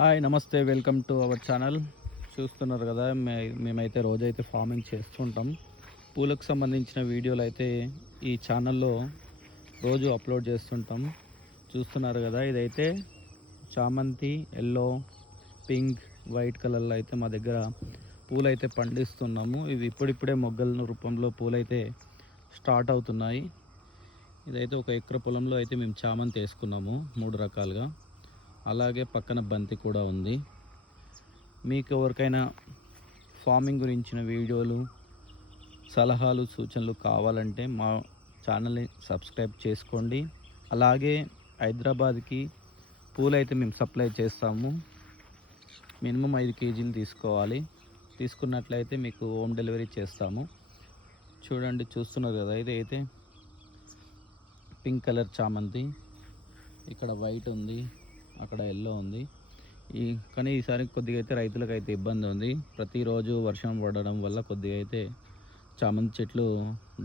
Hi నమస్తే, welcome to our channel. చూస్తున్నారు కదా, మేమైతే రోజైతే ఫార్మింగ్ చేస్తుంటాం. పూలకు సంబంధించిన వీడియోలు అయితే ఈ ఛానల్లో రోజు అప్లోడ్ చేస్తుంటాం. చూస్తున్నారు కదా, ఇదైతే చామంతి ఎల్లో, పింక్, వైట్ కలర్లో అయితే మా దగ్గర పూలైతే పండిస్తున్నాము. ఇవి ఇప్పుడిప్పుడే మొగ్గల రూపంలో పూలైతే స్టార్ట్ అవుతున్నాయి. ఇదైతే ఒక ఎకర పొలంలో అయితే మేము చామంతి వేసుకున్నాము 3 రకాలుగా. అలాగే పక్కన బంతి కూడా ఉంది. మీకు ఎవరికైనా ఫార్మింగ్ గురించిన వీడియోలు, సలహాలు, సూచనలు కావాలంటే మా ఛానల్ని సబ్స్క్రైబ్ చేసుకోండి. అలాగే హైదరాబాద్కి పూలైతే మేము సప్లై చేస్తాము. మినిమం 5 కేజీలు తీసుకోవాలి. తీసుకున్నట్లయితే మీకు హోమ్ డెలివరీ చేస్తాము. చూడండి, చూస్తున్నారు కదా, ఇదైతే పింక్ కలర్ చామంతి. ఇక్కడ వైట్ ఉంది, అక్కడ ఎల్లో ఉంది. కానీ ఈసారి కొద్దిగా అయితే రైతులకు అయితే ఇబ్బంది ఉంది. ప్రతిరోజు వర్షం పడడం వల్ల కొద్దిగా అయితే చామంతి చెట్లు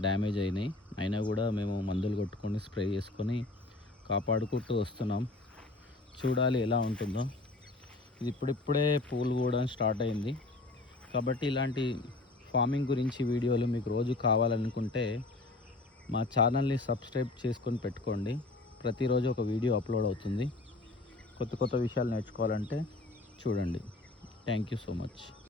డ్యామేజ్ అయినాయి. అయినా కూడా మేము మందులు కొట్టుకొని స్ప్రే చేసుకొని కాపాడుకుంటూ వస్తున్నాం. చూడాలి ఎలా ఉంటుందో. ఇది ఇప్పుడిప్పుడే పూలు కూడా స్టార్ట్ అయింది. కాబట్టి ఇలాంటి ఫార్మింగ్ గురించి వీడియోలు మీకు రోజు కావాలనుకుంటే మా ఛానల్ని సబ్స్క్రైబ్ చేసుకొని పెట్టుకోండి. ప్రతిరోజు ఒక వీడియో అప్లోడ్ అవుతుంది. కొత్త కొత్త విషయాలు నేర్చుకోవాలంటే చూడండి. Thank you so much.